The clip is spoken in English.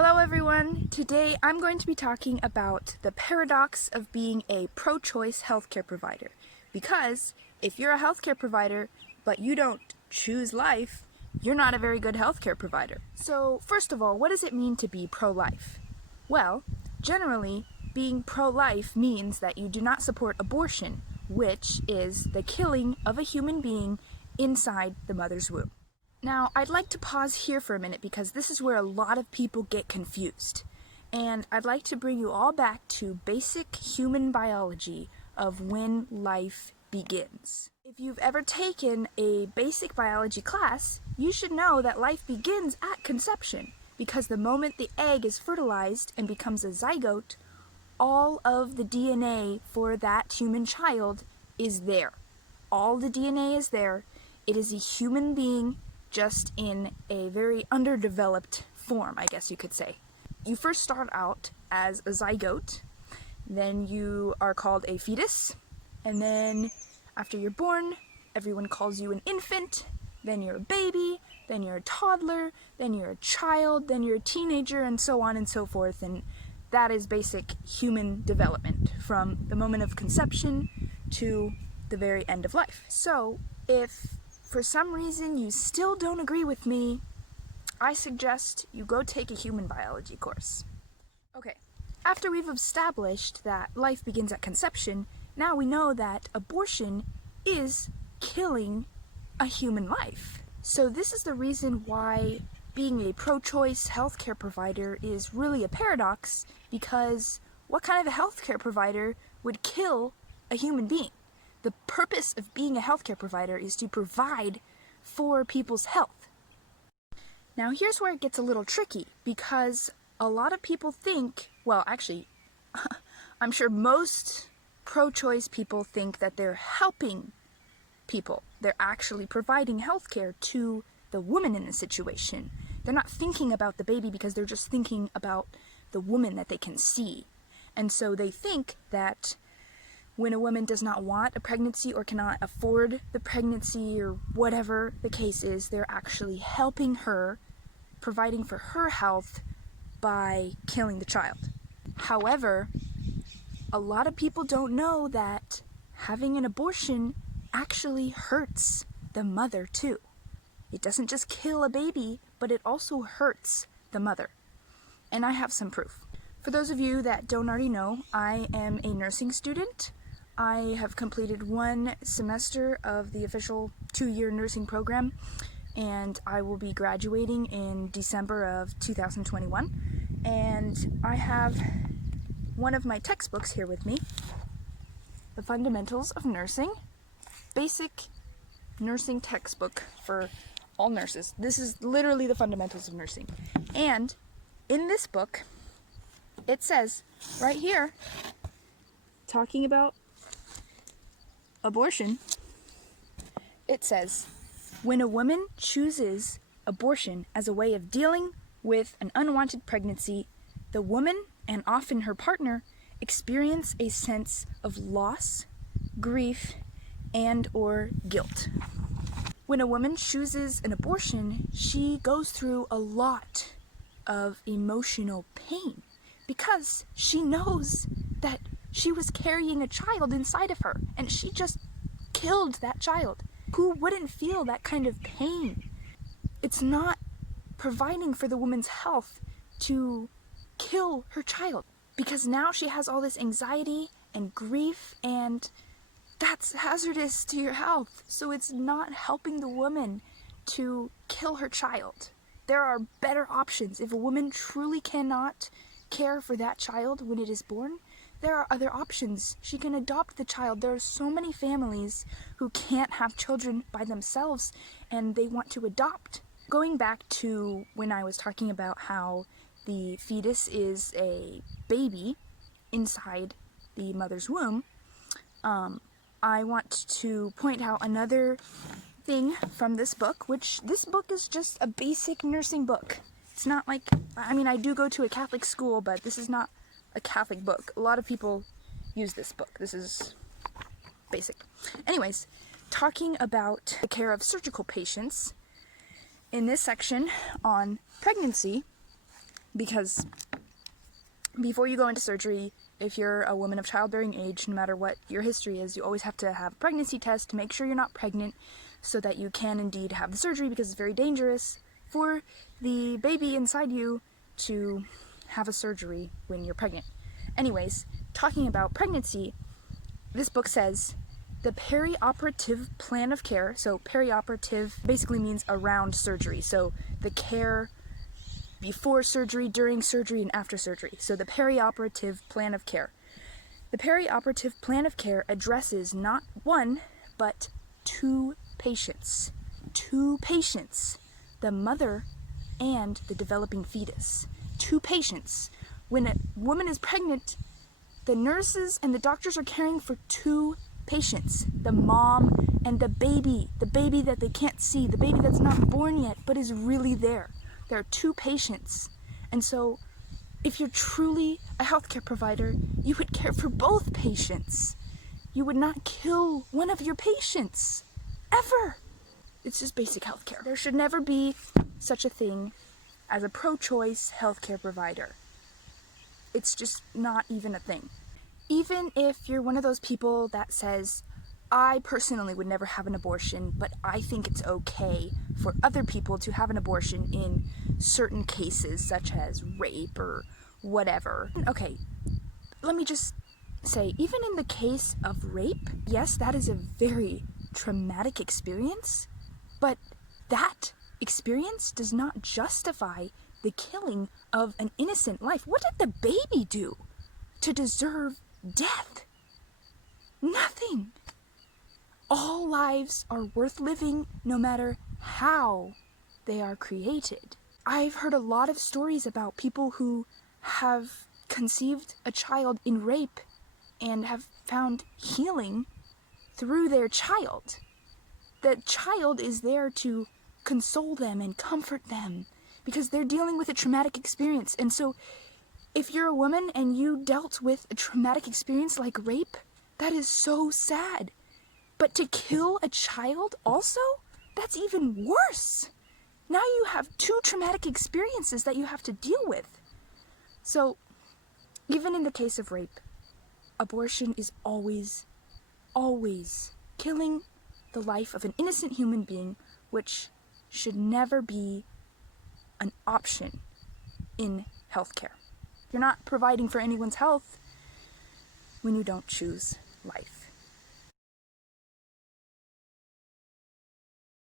Hello everyone! Today I'm going to be talking about the paradox of being a pro-choice healthcare provider. Because if you're a healthcare provider, but you don't choose life, you're not a very good healthcare provider. So first of all, what does it mean to be pro-life? Well, generally, being pro-life means that you do not support abortion, which is the killing of a human being inside the mother's womb. Now, I'd like to pause here for a minute because this is where a lot of people get confused. And I'd like to bring you all back to basic human biology of when life begins. If you've ever taken a basic biology class, you should know that life begins at conception, because the moment the egg is fertilized and becomes a zygote, all of the DNA for that human child is there. All the DNA is there. It is a human being, just in a very underdeveloped form, I guess you could say. You first start out as a zygote, then you are called a fetus, and then after you're born, everyone calls you an infant, then you're a baby, then you're a toddler, then you're a child, then you're a teenager, and so on and so forth, and that is basic human development, from the moment of conception to the very end of life. So, if for some reason you still don't agree with me, I suggest you go take a human biology course. Okay, after we've established that life begins at conception, now we know that abortion is killing a human life. So this is the reason why being a pro-choice healthcare provider is really a paradox, because what kind of a healthcare provider would kill a human being? The purpose of being a healthcare provider is to provide for people's health. Now here's where it gets a little tricky, because a lot of people think, well actually, I'm sure most pro-choice people think that they're helping people. They're actually providing healthcare to the woman in the situation. They're not thinking about the baby because they're just thinking about the woman that they can see. And so they think that when a woman does not want a pregnancy or cannot afford the pregnancy or whatever the case is, they're actually helping her, providing for her health by killing the child. However, a lot of people don't know that having an abortion actually hurts the mother too. It doesn't just kill a baby, but it also hurts the mother. And I have some proof. For those of you that don't already know, I am a nursing student. I have completed one semester of the official 2-year nursing program, and I will be graduating in December of 2021. And I have one of my textbooks here with me, The Fundamentals of Nursing, basic nursing textbook for all nurses. This is literally the fundamentals of nursing. And in this book, it says right here, talking about abortion, it says, when a woman chooses abortion as a way of dealing with an unwanted pregnancy, the woman, and often her partner, experience a sense of loss, grief, and/or guilt. When a woman chooses an abortion, she goes through a lot of emotional pain because she knows that she was carrying a child inside of her, and she just killed that child. Who wouldn't feel that kind of pain? It's not providing for the woman's health to kill her child, because now she has all this anxiety and grief, and that's hazardous to your health. So it's not helping the woman to kill her child. There are better options. If a woman truly cannot care for that child when it is born, there are other options. She can adopt the child. There are so many families who can't have children by themselves and they want to adopt. Going back to when I was talking about how the fetus is a baby inside the mother's womb, I want to point out another thing from this book, which this book is just a basic nursing book. It's not like, I mean, I do go to a Catholic school, but this is not a Catholic book. A lot of people use this book. This is basic. Anyways, talking about the care of surgical patients, in this section on pregnancy, because before you go into surgery, if you're a woman of childbearing age, no matter what your history is, you always have to have a pregnancy test to make sure you're not pregnant so that you can indeed have the surgery, because it's very dangerous for the baby inside you to have a surgery when you're pregnant. Anyways, talking about pregnancy, this book says the perioperative plan of care, so perioperative basically means around surgery, so the care before surgery, during surgery, and after surgery. So the perioperative plan of care. The perioperative plan of care addresses not one, but two patients. Two patients. The mother and the developing fetus. Two patients. When a woman is pregnant, the nurses and the doctors are caring for two patients. The mom and the baby that they can't see, the baby that's not born yet, but is really there. There are two patients. And so, if you're truly a healthcare provider, you would care for both patients. You would not kill one of your patients. Ever. It's just basic healthcare. There should never be such a thing as a pro-choice healthcare provider. It's just not even a thing. Even if you're one of those people that says, I personally would never have an abortion, but I think it's okay for other people to have an abortion in certain cases, such as rape or whatever. Okay, let me just say, even in the case of rape, yes, that is a very traumatic experience, but that experience does not justify the killing of an innocent life. What did the baby do to deserve death? Nothing. All lives are worth living, no matter how they are created. I've heard a lot of stories about people who have conceived a child in rape and have found healing through their child. The child is there to console them and comfort them because they're dealing with a traumatic experience. And so if you're a woman and you dealt with a traumatic experience like rape, that is so sad. But to kill a child also? That's even worse. Now you have two traumatic experiences that you have to deal with. So, even in the case of rape, abortion is always killing the life of an innocent human being, which should never be an option in healthcare. You're not providing for anyone's health when you don't choose life.